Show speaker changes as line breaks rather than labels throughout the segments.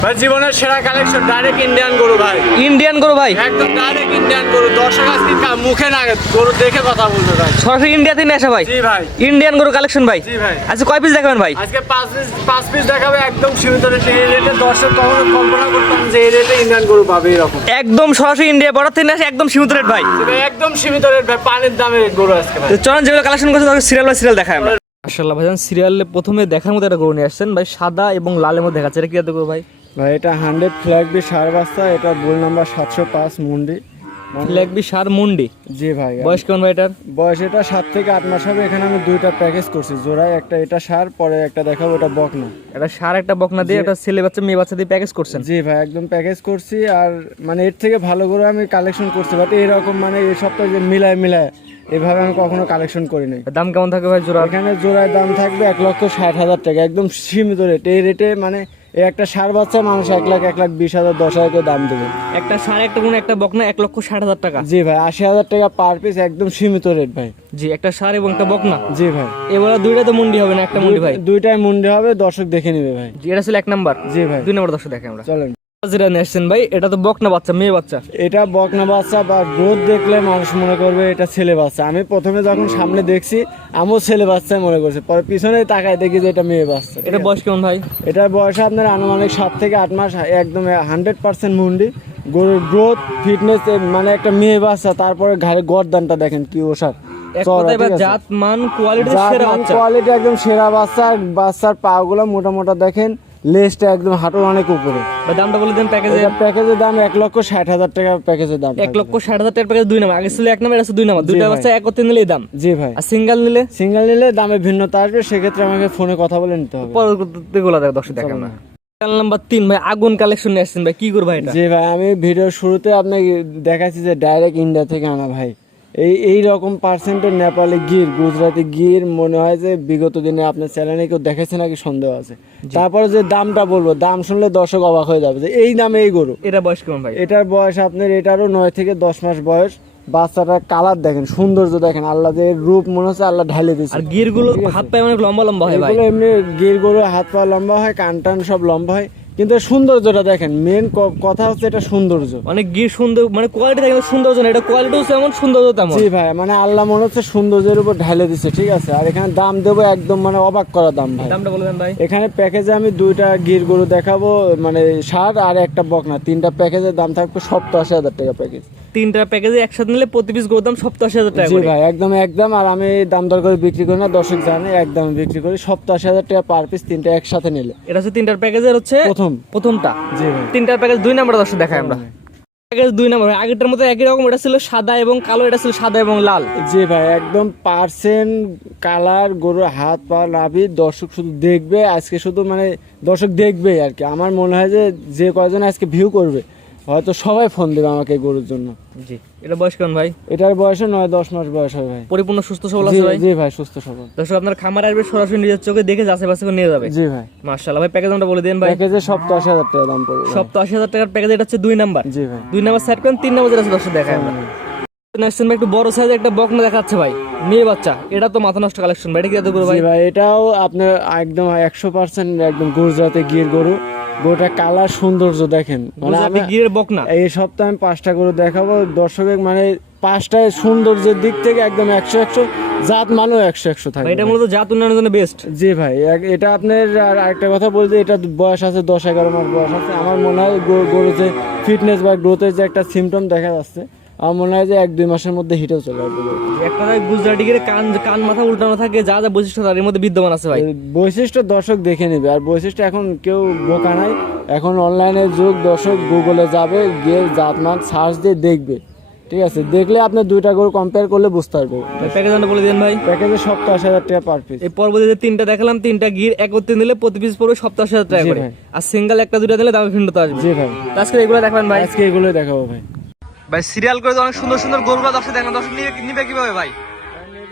ভাই জীবনের সেরা কালেকশন ডাইরেক্ট ইন্ডিয়ান গরু ভাই।
ইন্ডিয়ান গরু ভাই,
একদম ডাইরেক্ট ইন্ডিয়ান গরু। দর্শক আজকে মুখে না গরু দেখে কথা বলতে ভাই।
সরাসরি ইন্ডিয়া থেকে আসা ভাই।
জি ভাই,
ইন্ডিয়ান গরু কালেকশন ভাই।
জি ভাই।
আচ্ছা কয় পিস দেখাবেন ভাই?
আজকে 5 পিস দেখাবে একদম সীমিত রেটে। এই রেটে দর্শক কখনো কল্পনা করতাম যে এই রেটে ইন্ডিয়ান গরু পাবে এরকম।
একদম সরাসরি ইন্ডিয়া বর্ডার থেকে আসে, একদম সীমিত রেট ভাই।
জি ভাই, একদম সীমিত রেট ভাই, পানির দামে গরু আজকে ভাই।
তো চলেন যেগুলো কালেকশন করছে তাদের সিরিয়াল বাই সিরিয়াল দেখায় আমরা। মাশাআল্লাহ ভাইজান, সিরিয়ালে প্রথমে দেখার মতো একটা গরু নিয়ে আসছেন ভাই, সাদা এবং লালের মধ্যে দেখাচ্ছে। এটা কি জাতের গরু ভাই?
ভাই এটা 100 ফ্ল্যাগ বি সার বাচ্চা, এটা বুল নাম্বার 705 মুন্ডি।
লেগবি সার মুন্ডি।
জি ভাই।
বয়স কেমন ভাই এটার?
বয়স এটা 7 থেকে 8 মাস হবে। এখানে আমি দুইটা প্যাকেজ করছি জোড়ায়, একটা এটা সার, পরে একটা দেখাবো এটা বকনা।
এটা সার একটা বকনা দিয়ে একটা ছেলে বাচ্চা মেয়ে বাচ্চা দিয়ে প্যাকেজ করছেন।
জি ভাই, একদম প্যাকেজ করছি। আর মানে এর থেকে ভালো করে আমি কালেকশন করছি, বাট এরকম মানে এই সপ্তাহে যে মিলায় এভাবে আমি কখনো কালেকশন করি নাই।
দাম কেমন থাকবে ভাই জোড়া?
এখানে জোড়ায় দাম থাকবে 1,60,000 টাকা, একদম সীমিত রেট। এই রেটে মানে এই একটা সার বাচ্চা মানুষ 1,20,000 10,000 করে দাম দেবে।
একটা সার একটা গুণ একটা বকনা 1,60,000 টাকা।
জি ভাই, 80,000 টাকা পার পিস, একদম সীমিত রেট ভাই।
জি, একটা সার এবং একটা বকনা।
জি ভাই।
এবার দুইটা তো মুন্ডি হবে না, একটা মুন্ডি ভাই?
দুইটাই মুন্ডি হবে, দর্শক দেখে নেবে ভাই।
জি, এটা ছিল 1 নাম্বার।
জি ভাই।
2 নাম্বার দর্শক দেখে আমরা।
চলেন।
যেটা নিয়ে আসছেন ভাই, এটা তো বকনা বাচ্চা মেয়ে বাচ্চা।
এটা বকনা বাচ্চা বা গ্রোথ দেখলে মানুষ মনে করবে এটা ছেলে বাচ্চা। আমি প্রথমে যখন সামনে দেখছি আমিও ছেলে বাচ্চাই মনে করছি, পরে পিছনে তাকায় দেখি যে এটা মেয়ে বাচ্চা।
এটা বয়স কেমন ভাই?
এটার বয়স আপনার আনুমানিক 7 থেকে 8 মাস, একদম 100% মুন্ডি। গরুর গ্রোথ ফিটনেস মানে একটা মেয়ে বাচ্চা। তারপরে ঘাড়ে গর্দানটা দেখেন কি ওষার।
এক কথায় এবার জাত মান কোয়ালিটি সেরা বাচ্চা।
কোয়ালিটি একদম সেরা বাচ্চা। বাচ্চার পাগুলো মোটা মোটা দেখেন, লেজটা একদম হাঁটুর অনেক উপরে।
ভাই দামটা বলে দেন প্যাকেজে।
প্যাকেজের দাম 1,60,000 টাকা প্যাকেজের দাম।
1,60,000 টাকার প্যাকেজ 2 নাম্বার। আগে ছিল 1 নাম্বার, এটা 2 নাম্বার। দুইটা বাচ্চা এক করতে নিলেই দাম।
জি ভাই।
আর সিঙ্গেল নিলে?
সিঙ্গেল নিলে দামে ভিন্নতা আসবে, সেক্ষেত্রে আমাকে ফোনে কথা বলে নিতে হবে।
পরবর্তীতে গুলো দেখ দর্শক দেখেন না। চ্যানেল নাম্বার 3 ভাই, আগুন কালেকশন নিয়ে আসছেন ভাই, কি করব ভাই এটা?
জি ভাই, আমি ভিডিওর শুরুতে আপনাকে দেখাচ্ছি যে ডাইরেক্ট ইন্ডিয়া থেকে আনা ভাই। এই রকম পার্সেন্টের নেপালি গির, গুজরাটি গির মনে হয় যে বিগত দিনে আপনার চ্যানেলে কেউ দেখেছে নাকি সন্দেহ আছে। তারপরে যে দামটা বলবো, দাম শুনলে দর্শক অবাক হয়ে যাবে যে এই দামে এই গরু।
এটা বয়স কেমন ভাই?
এটার বয়স আপনার এটারও 9 থেকে 10 মাস বয়স। বাচ্চাটার কালার দেখেন, সৌন্দর্য দেখেন, আল্লাহ যে রূপ মনে হচ্ছে আল্লাহ ঢালে দিয়েছে।
আর গির গুলো হাত পায়ে অনেক লম্বা লম্বা হয় ভাই।
এগুলো এমনি গির গরু হাত পা লম্বা হয়, কান টান সব লম্বা হয়, কিন্তু সৌন্দর্যটা দেখেন। মেন কথা হচ্ছে এটা সৌন্দর্য।
অনেক গির সুন্দর মানে কোয়ালিটি থাকে, সৌন্দর্য না, এটা কোয়ালিটিও যেমন সৌন্দর্য তেমন।
জি ভাই, মানে আল্লাহ মনে হচ্ছে সৌন্দর্যের উপর ঢালে দিচ্ছে, ঠিক আছে। আর এখানে দাম দেবো একদম মানে অবাক করা দাম ভাই।
দামটা বলে দেন ভাই।
এখানে প্যাকেজে আমি দুইটা গির গরু দেখাবো, মানে ষাট আর একটা বকনা, 3টা প্যাকেজের দাম থাকবে 87,000 টাকা প্যাকেজ।
3টা প্যাকেজে একসাথে নিলে প্রতি পিস গরুর দাম 87,000 টাকা
জি
করে।
ভাই, একদম। আর আমি দাম দর করে বিক্রি করি না, দর্শক জানে, একদম বিক্রি করি 87,000 টাকা পার পিস, 3টা একসাথে নিলে।
এটা হচ্ছে 3টার প্যাকেজের হচ্ছে প্রথমটা।
জি ভাই।
3টার প্যাকেজ 2 নাম্বার দর্শক দেখাই আমরা। প্যাকেজ 2 নাম্বার, আগেরটার মতো একই রকম। এটা ছিল সাদা এবং কালো, এটা ছিল সাদা এবং লাল।
জি ভাই, একদম পার্সেন্ট কালার, গরুর হাত পা নাভি, দর্শক শুধু দেখবে আজকে, শুধু মানে দর্শক দেখবেই আর কি। আমার মনে হয় যে কয়জন আজকে ভিউ করবে হয়তো সবাই ফোন দেবে আমাকে এই গরুর জন্য।
জি, এটা বয়স কেমন ভাই?
এটার বয়সে 9-10 মাস বয়স হয় ভাই।
পরিপূর্ণ সুস্থ সবল আছে ভাই?
জি ভাই, সুস্থ সবল।
দর্শক আপনার খামার আসবে, সরাসরি নিজের চোখে দেখে যাচাই বাছাই করে নিয়ে যাবে।
জি ভাই।
মাশাআল্লাহ ভাই, প্যাকেজ দামটা বলে দেন ভাই।
প্যাকেজে 87,000 টাকা দাম পড়বে।
87,000 টাকার প্যাকেজ, এটা হচ্ছে 2 নাম্বার।
জি ভাই।
2 নাম্বার সেট করেন, 3 নাম্বার যেটা আছে দর্শক দেখাই আমরা। নেক্সট ভাই একটু বড় সাইজের একটা বকনা দেখাচ্ছে ভাই, মেয়ে বাচ্চা। এটা তো মাথা নষ্ট কালেকশন ভাই, এটা কি এত করে ভাই?
জি ভাই, এটাও আপনার একদম 100% একদম গুজরাটে গির গরু। গরুটা কালার সৌন্দর্য দেখেন, মানে
গুজরাটি গিরের বকনা।
এই সপ্তাহে আমি 5টা গরু দেখাবো দর্শকের, মানে 5টায় সৌন্দর্যের দিক থেকে একদম 100, জাত মানও 100
ভাই
থাকবে।
এটা মূলত জাত উন্নয়নের জন্য বেস্ট।
জি ভাই, এটা আপনার আর আরেকটা কথা বলতে, এটা বয়স আছে 10-11 মাস বয়স আছে। আমার মনে হয় গরু যে ফিটনেস বা গ্রোথের যে একটা সিমটম দেখা যাচ্ছে, আমার মনে হয় যে 1-2 মাসের মধ্যে হিটেও চলে আসবে।
একটা ভাই গুজরাটি গিরে কান মাথা উল্টানো থাকে, যা যা বৈশিষ্ট্য তার মধ্যে বিদ্যমান আছে ভাই।
বৈশিষ্ট্য দর্শক দেখে নেবে। আর বৈশিষ্ট্য এখন কেউ বোকা নাই, এখন অনলাইনের যুগ। দর্শক গুগলে যাবে, গিয়ে জাতমান সার্চ দিয়ে দেখবে, ঠিক আছে। দেখলে আপনি দুইটা গরু কম্পেয়ার করলে বুঝতে পারবে।
প্যাকেজ দামটা বলে দেন ভাই।
প্যাকেজে 87,000 টাকা পার পিস।
এই পরবর্তীতে 3টা দেখালাম, 3টা গির একত্রে নিলে প্রতি পিস পড়বে 87,000 টাকা করে। আর সিঙ্গেল একটা দুইটা দিলে দামে ভিন্নতা আসবে।
জি ভাই।
আজকে এগুলো দেখবেন ভাই।
আজকে এগুলো দেখাবো ভাই।
ভাই সিরিয়াল করে অনেক সুন্দর সুন্দর গরুগুলো দর্শক দেখেন, দর্শক নিবে কিভাবে ভাই?
নেবে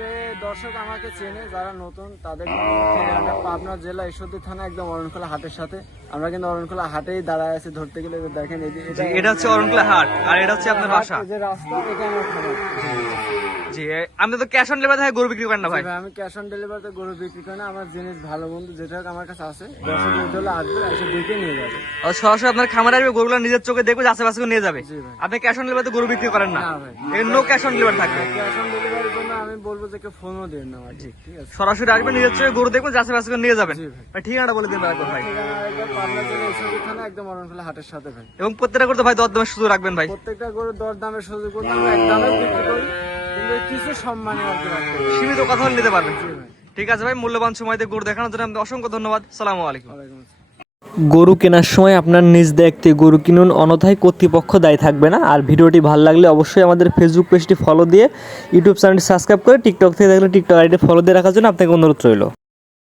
দর্শক আমাকে চেনে যারা নতুন তাদের ঠিকানা পাবনা জেলা ঈশ্বরদী থানা একদম অরণখোলা হাটের সাথে। আমরা কিন্তু অরণখোলা হাটেই দাঁড়ায় আছি ধরতে গেলে এই যে দেখেন এই যে
এটা হচ্ছে অরণখোলা হাট আর এটা হচ্ছে আপনার বাসা।
এই যে রাস্তা এটা আমার খাবার।
জি আপনি তো ক্যাশ অন ডেলিভারি থেকে গরু বিক্রি করেন না ভাই?
আমি ক্যাশ অন ডেলিভারিতে গরু বিক্রি করি না, আমার জিনিস ভালো মন্দ যেটা হোক আমার কাছে আছে, দর্শক হলে আসবে এসে দেখে নিয়ে যাবে।
আর সরাসরি আপনার খামারে আসবে, গরুগুলো নিজের চোখে দেখবে, আশেপাশে নিয়ে যাবে।
জি ভাই।
আপনি ক্যাশ অন ডেলিভারিতে গরু বিক্রি করেন না?
না ভাই।
নো ক্যাশ অন ডেলিভারি থাকবে।
ক্যাশ অন ডেলিভারির জন্য আমি বলবো যে কেউ ফোনও দেন না আমার। ঠিক আছে,
সরাসরি আসবেন, নিজের চোখে গরু দেখবেন, আশেপাশে নিয়ে যাবেন।
জি ভাই।
ভাই ঠিকানাটা বলে দিন ভাই।
ঠিকানা একদম পাবনা জেলা ঈশ্বরদী থানা একদম অরণখোলা হাটের সাথে ভাই।
এবং প্রত্যেকটা করতে ভাই দরদামের সুযোগ রাখবেন ভাই।
প্রত্যেকটা গরুর দর দামের সুযোগ করতে আমরা এক দামে বিক্রি করি, কিন্তু কিছু সম্মানে আর কি রাখতে হবে।
সীমিত কথা হলে নিতে পারবেন।
জি ভাই।
ঠিক আছে ভাই, মূল্যবান সময় দিয়ে গরু দেখানোর জন্য আপনাকে অসংখ্য ধন্যবাদ। সালামু আলাইকুম।
ওয়ালাইকুম আসসালাম।
গরু কেনার সময় আপনার নিজ দায়িত্বে গরু কিনুন, অন্যথায় কর্তৃপক্ষ দায়ী থাকবে না। আর ভিডিওটি ভালো লাগলে অবশ্যই আমাদের ফেসবুক পেজটি ফলো দিয়ে ইউটিউব চ্যানেলটি সাবস্ক্রাইব করে টিকটক থেকে দেখলে টিকটক আইডি ফলো দিয়ে রাখার জন্য আপনাকে অনুরোধ রইল।